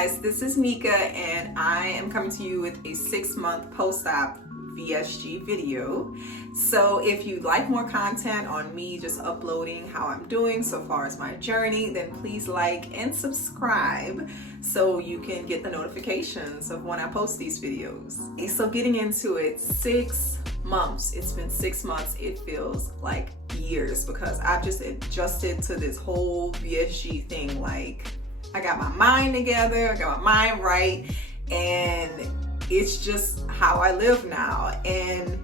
guys, this is Nika and I am coming to you with a 6-month post-op VSG video. So if you'd like more content on me just uploading how I'm doing so far as my journey, then please like and subscribe so you can get the notifications of when I post these videos. So getting into it, 6 months. It's been 6 months. It feels like years because I've just adjusted to this whole VSG thing. Like, I got my mind together, I got my mind right, and it's just how I live now. And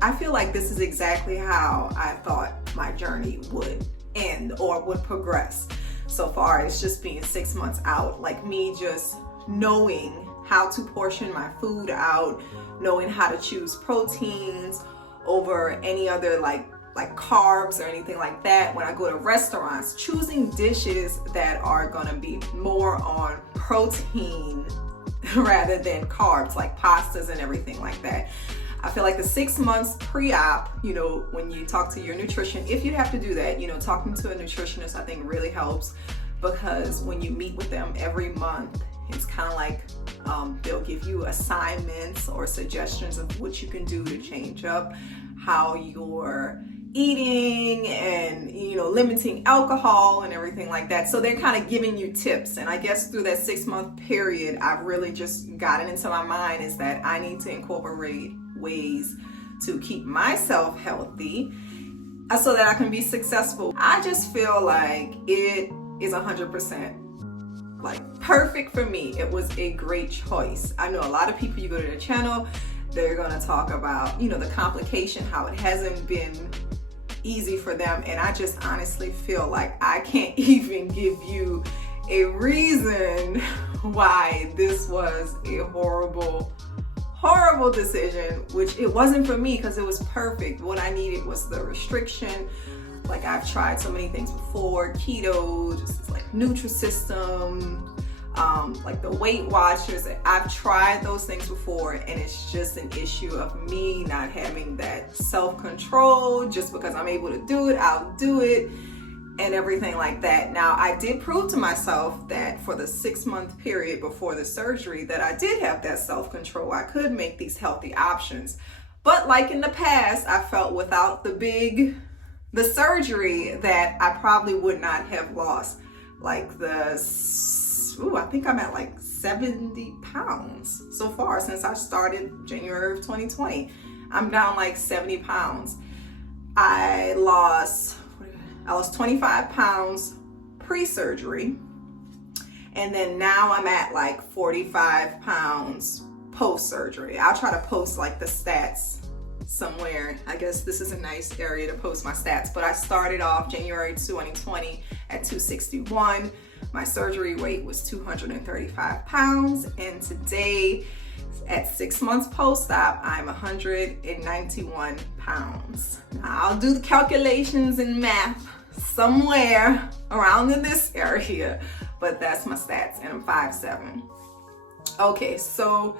I feel like this is exactly how I thought my journey would end or would progress. So far, it's just being 6 months out, like me just knowing how to portion my food out, knowing how to choose proteins over any other like carbs or anything like that. When I go to restaurants, choosing dishes that are gonna be more on protein rather than carbs, like pastas and everything like that. I feel like the 6 months pre-op, when you talk to your nutrition, if you have to do that, talking to a nutritionist I think really helps, because when you meet with them every month, it's kind of like they'll give you assignments or suggestions of what you can do to change up how you're eating and limiting alcohol and everything like that. So they're kind of giving you tips, and I guess through that 6-month period I've really just gotten into my mind is that I need to incorporate ways to keep myself healthy so that I can be successful. I just feel like it is 100% like perfect for me. It was a great choice. I know a lot of people, you go to their channel, they're gonna talk about the complication, how it hasn't been easy for them, and I just honestly feel like I can't even give you a reason why this was a horrible decision, which it wasn't for me because it was perfect. What I needed was the restriction. Like, I've tried so many things before, keto, just like Nutrisystem, like the Weight Watchers. I've tried those things before, and it's just an issue of me not having that self-control. Just because I'm able to do it, I'll do it, and everything like that. Now, I did prove to myself that for the 6-month period before the surgery that I did have that self-control. I could make these healthy options. But like in the past, I felt without the surgery that I probably would not have lost like I think I'm at like 70 pounds so far since I started January of 2020. I'm down like 70 pounds. I lost 25 pounds pre-surgery, and then now I'm at like 45 pounds post-surgery. I'll try to post like the stats somewhere. I guess this is a nice area to post my stats, but I started off January 2020 at 261. My surgery weight was 235 pounds, and today at 6 months post-op, I'm 191 pounds. Now, I'll do the calculations and math somewhere around in this area, but that's my stats, and I'm 5'7". Okay, so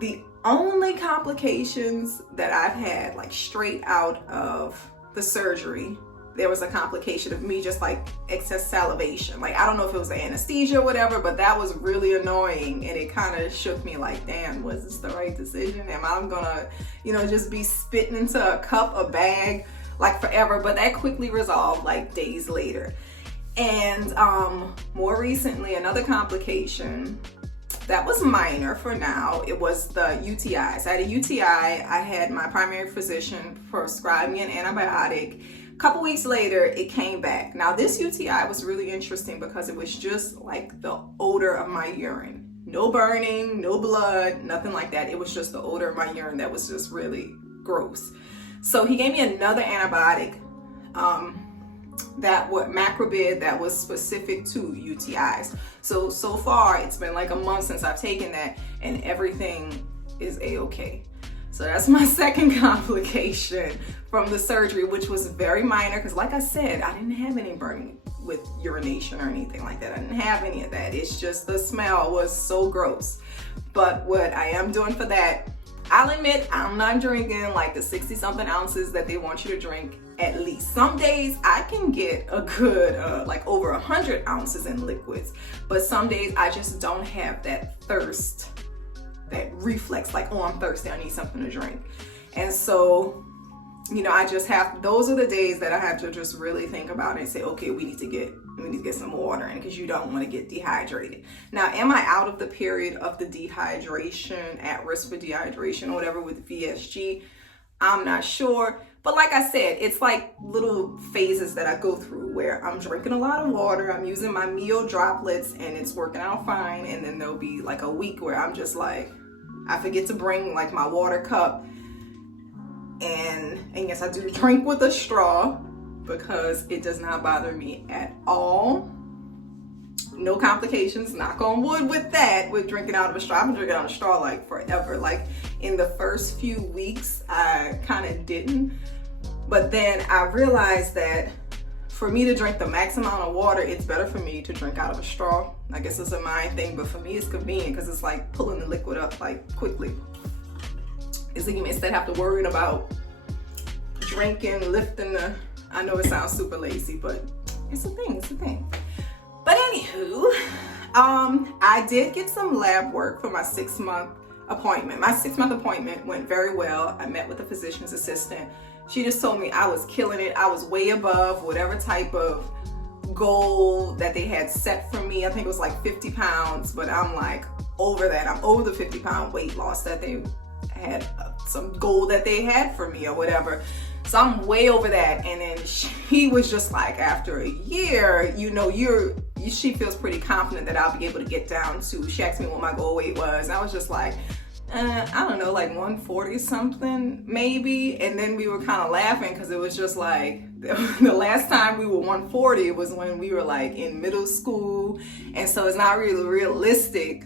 the only complications that I've had, like straight out of the surgery, there was a complication of me just like excess salivation. Like, I don't know if it was anesthesia or whatever, but that was really annoying, and it kind of shook me like, damn, was this the right decision? Am I gonna, just be spitting into a cup, a bag, like forever? But that quickly resolved like days later. And more recently, another complication that was minor for now, it was the UTIs. I had a UTI. I had my primary physician prescribe me an antibiotic. A couple weeks later, it came back. Now, this UTI was really interesting because it was just like the odor of my urine. No burning, no blood, nothing like that. It was just the odor of my urine that was just really gross. So he gave me another antibiotic, macrobid, that was specific to UTIs. So far it's been like a month since I've taken that, and everything is a-okay. So that's my second complication from the surgery, which was very minor because, like I said, I didn't have any burning with urination or anything like that. I didn't have any of that. It's just the smell was so gross. But what I am doing for that, I'll admit I'm not drinking like the 60 something ounces that they want you to drink at least. Some days I can get a good like over 100 ounces in liquids, but some days I just don't have that thirst, that reflex, like, oh, I'm thirsty, I need something to drink. And so, you know, I just have, those are the days that I have to just really think about it and say, okay, we need to get some water in, because you don't want to get dehydrated. Now, am I out of the period of the dehydration, at risk for dehydration or whatever with VSG? I'm not sure. But like I said, it's like little phases that I go through where I'm drinking a lot of water, I'm using my meal droplets, and it's working out fine. And then there'll be like a week where I'm just like, I forget to bring like my water cup. And yes, I do drink with a straw because it does not bother me at all. No complications, knock on wood with that, with drinking out of a straw. I've been drinking out of a straw like forever. Like in the first few weeks, I kind of didn't. But then I realized that for me to drink the max amount of water, it's better for me to drink out of a straw. I guess it's a mind thing, but for me it's convenient because it's like pulling the liquid up like quickly. It's like, instead of have to worry about drinking, lifting the, I know it sounds super lazy, but it's a thing. But anywho, I did get some lab work for my 6-month appointment. My 6-month appointment went very well. I met with the physician's assistant. She just told me I was killing it. I was way above whatever type of goal that they had set for me. I think it was like 50 pounds, but I'm like over that. I'm over the 50-pound weight loss that they had, some goal that they had for me or whatever. So I'm way over that. And then she was just like, after a year, you know, she feels pretty confident that I'll be able to get down to, she asked me what my goal weight was. And I was just like, I don't know, like 140 something maybe. And then we were kind of laughing because it was just like, the last time we were 140 was when we were like in middle school. And so it's not really realistic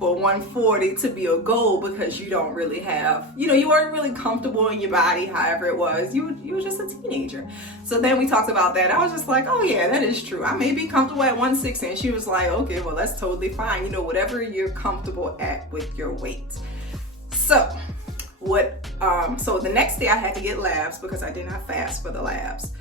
for 140 to be a goal because you don't really have, you know, you weren't really comfortable in your body, however it was. You were just a teenager. So then we talked about that. I was just like, oh yeah, that is true. I may be comfortable at 160. And she was like, okay, well, that's totally fine. You know, whatever you're comfortable at with your weight. So so the next day I had to get labs because I did not fast for the labs.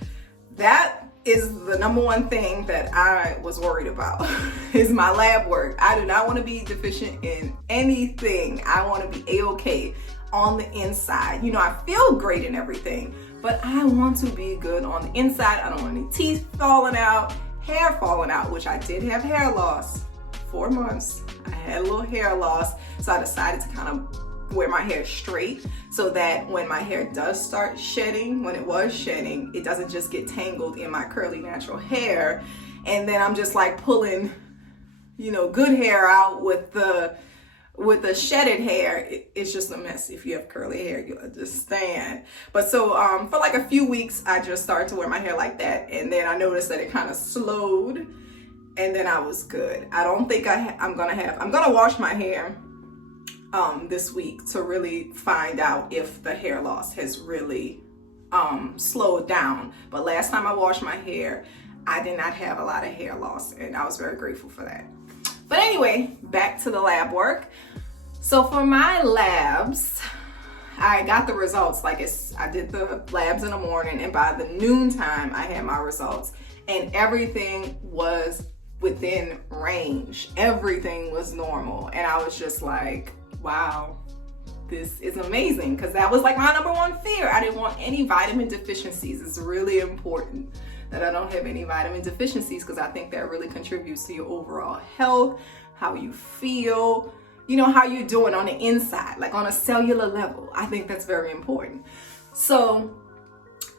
That is the number one thing that I was worried about is my lab work. I do not want to be deficient in anything. I want to be A-okay on the inside. You know, I feel great and everything, but I want to be good on the inside. I don't want any teeth falling out, hair falling out, which I did have hair loss. 4 months, I had a little hair loss. So I decided to kind of wear my hair straight so that when my hair does start shedding, when it was shedding, it doesn't just get tangled in my curly natural hair. And then I'm just like pulling, you know, good hair out with the shedded hair. It's just a mess. If you have curly hair, you understand. But so for like a few weeks, I just started to wear my hair like that. And then I noticed that it kind of slowed, and then I was good. I don't think I'm gonna wash my hair this week to really find out if the hair loss has really slowed down. But last time I washed my hair, I did not have a lot of hair loss, and I was very grateful for that. But anyway, back to the lab work. So for my labs, I got the results. I did the labs in the morning, and by the noontime, I had my results, and everything was within range. Everything was normal, and I was just like, wow, this is amazing, because that was like my number one fear. I didn't want any vitamin deficiencies. It's really important that I don't have any vitamin deficiencies, because I think that really contributes to your overall health, how you feel, you know, how you're doing on the inside, like on a cellular level. I think that's very important. So,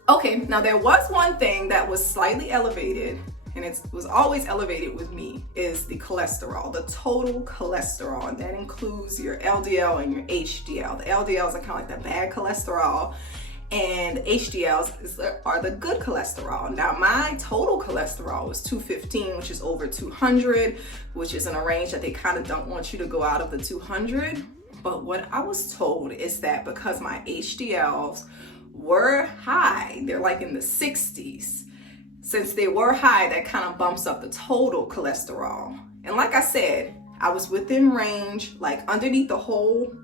okay, now there was one thing that was slightly elevated, and it was always elevated with me, is the cholesterol, the total cholesterol. And that includes your LDL and your HDL. The LDLs are kind of like the bad cholesterol, and HDLs are the good cholesterol. Now, my total cholesterol was 215, which is over 200, which is in a range that they kind of don't want you to go out of the 200. But what I was told is that because my HDLs were high, they're like in the 60s, since they were high, that kind of bumps up the total cholesterol. And like I said, I was within range, like underneath the whole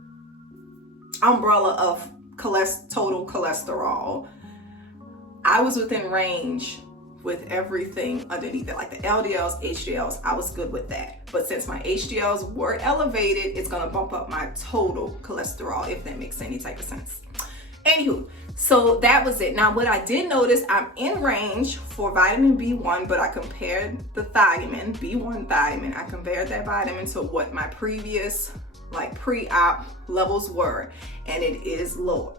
umbrella of total cholesterol, I was within range with everything underneath it, like the LDLs, HDLs, I was good with that. But since my HDLs were elevated, it's gonna bump up my total cholesterol, if that makes any type of sense. Anywho, so that was it. Now, what I did notice, I'm in range for vitamin B1, but I compared the thiamine, B1 thiamine, I compared that vitamin to what my previous, like pre-op levels were, and it is lower.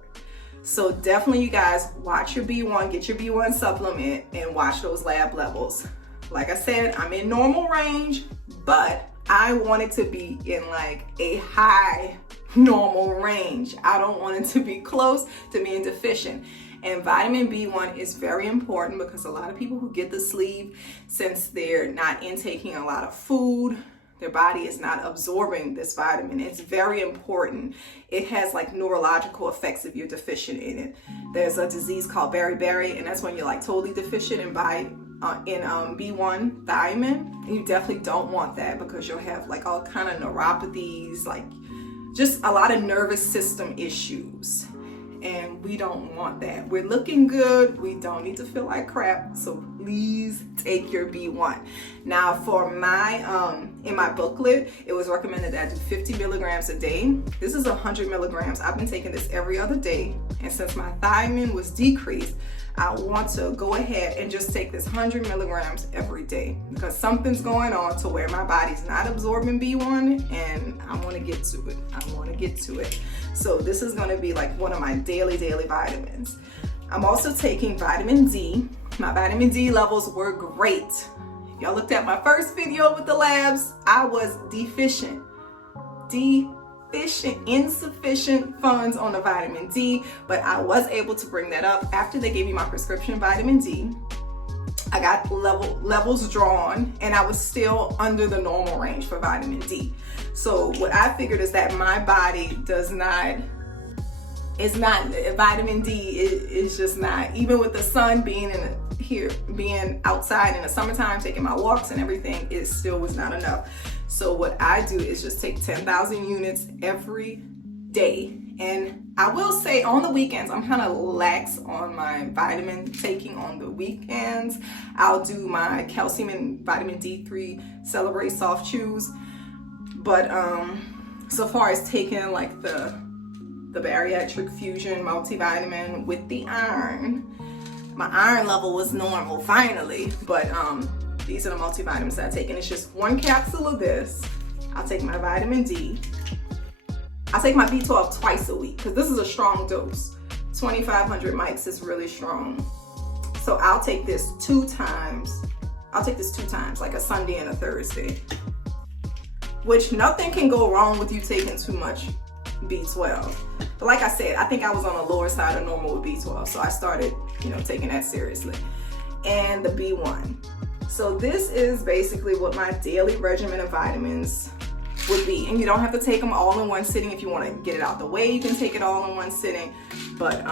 So definitely, you guys, watch your B1, get your B1 supplement, and watch those lab levels. Like I said, I'm in normal range, but I want it to be in like a high normal range. I don't want it to be close to being deficient. And vitamin B1 is very important because a lot of people who get the sleeve, since they're not intaking a lot of food, their body is not absorbing this vitamin. It's very important. It has like neurological effects if you're deficient in it. There's a disease called beriberi, and that's when you're like totally deficient in B1 thiamine. And you definitely don't want that because you'll have like all kind of neuropathies, like just a lot of nervous system issues. And we don't want that. We're looking good. We don't need to feel like crap. So please take your B1. Now for my, in my booklet, it was recommended that I do 50 milligrams a day. This is 100 milligrams. I've been taking this every other day. And since my thiamine was decreased, I want to go ahead and just take this 100 milligrams every day because something's going on to where my body's not absorbing B1 and I want to get to it. I want to get to it. So this is going to be like one of my daily vitamins. I'm also taking vitamin D. My vitamin D levels were great. If y'all looked at my first video with the labs, I was deficient. Insufficient funds on the vitamin D, but I was able to bring that up after they gave me my prescription vitamin D. I got levels drawn and I was still under the normal range for vitamin D. So what I figured is that my body vitamin D is just not, even with the sun being being outside in the summertime, taking my walks and everything, it still was not enough. So what I do is just take 10,000 units every day. And I will say on the weekends, I'm kind of lax on my vitamin taking on the weekends. I'll do my calcium and vitamin D3 Celebrate Soft Chews. But so far as taking like the bariatric fusion multivitamin with the iron, my iron level was normal finally. But these are the multivitamins that I take, and it's just one capsule of this. I'll take my vitamin D. I'll take my B12 twice a week because this is a strong dose. 2,500 mics is really strong. So I'll take this two times, like a Sunday and a Thursday. Which nothing can go wrong with you taking too much B12. But like I said, I think I was on the lower side of normal with B12. So I started, taking that seriously. And the B1. So this is basically what my daily regimen of vitamins would be. And you don't have to take them all in one sitting. If you want to get it out the way, you can take it all in one sitting. But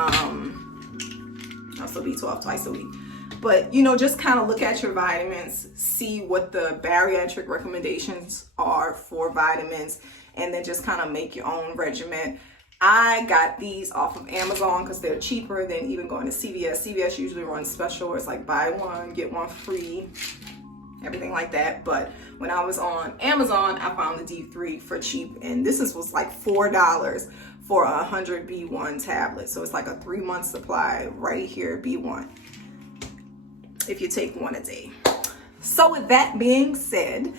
also B12 twice a week. But, just kind of look at your vitamins, see what the bariatric recommendations are for vitamins, and then just kind of make your own regimen. I got these off of Amazon because they're cheaper than even going to CVS. CVS usually runs special where it's like buy one, get one free, everything like that. But when I was on Amazon, I found the D3 for cheap. And this was like $4 for 100 B1 tablets. So it's like a 3-month supply right here, B1, if you take one a day. So with that being said,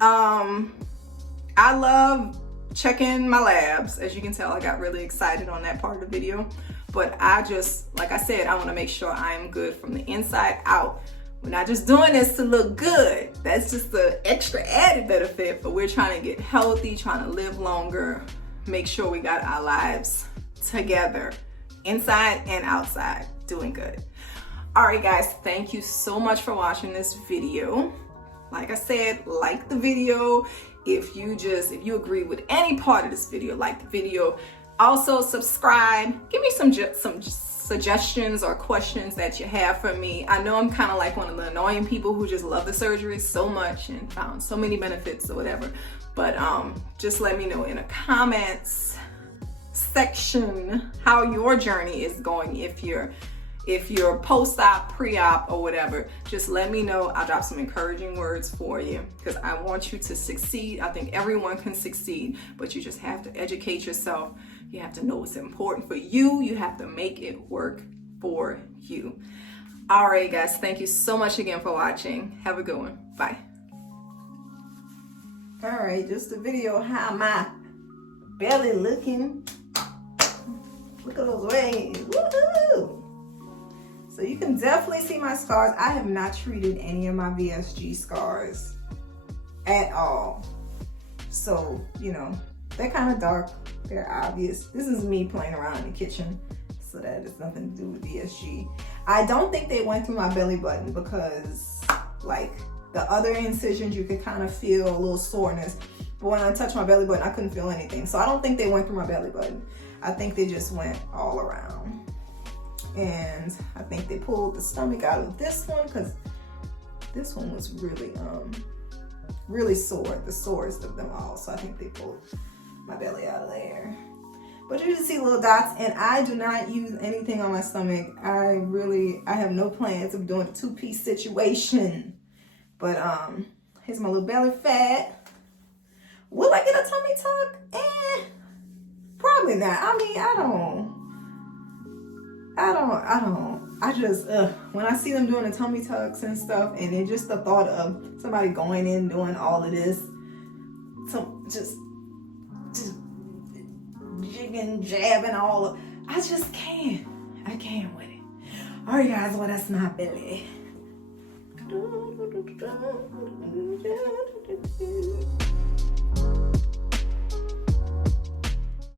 I love checking my labs. As you can tell, I got really excited on that part of the video. But like I said, I want to make sure I'm good from the inside out. We're not just doing this to look good. That's just the extra added benefit, but we're trying to get healthy, trying to live longer, make sure we got our lives together, inside and outside, doing good. All right, guys, thank you so much for watching this video. Like I said, like the video. If you agree with any part of this video, like the video. Also subscribe. Give me some suggestions or questions that you have for me. I know I'm kind of like one of the annoying people who just love the surgery so much and found so many benefits or whatever. But just let me know in the comments section how your journey is going. If you're post-op, pre-op, or whatever, just let me know. I'll drop some encouraging words for you because I want you to succeed. I think everyone can succeed, but you just have to educate yourself. You have to know what's important for you. You have to make it work for you. All right, guys, thank you so much again for watching. Have a good one. Bye. All right, just a video how my belly looking. Look at those wings. Woohoo! So you can definitely see my scars. I have not treated any of my VSG scars at all. So, you know, they're kind of dark. They're obvious. This is me playing around in the kitchen. So that has nothing to do with VSG. I don't think they went through my belly button because like the other incisions, you could kind of feel a little soreness. But when I touched my belly button, I couldn't feel anything. So I don't think they went through my belly button. I think they just went all around. And I think they pulled the stomach out of this one because this one was really, really sore, the sorest of them all. So I think they pulled my belly out of there. But you just see little dots, and I do not use anything on my stomach. I have no plans of doing a two-piece situation. But here's my little belly fat. Will I get a tummy tuck? Probably not. I mean, I just, when I see them doing the tummy tucks and stuff, and then just the thought of somebody going in doing all of this, just jigging, jabbing all of, I just can't. I can't with it. All right, guys, well, that's my belly.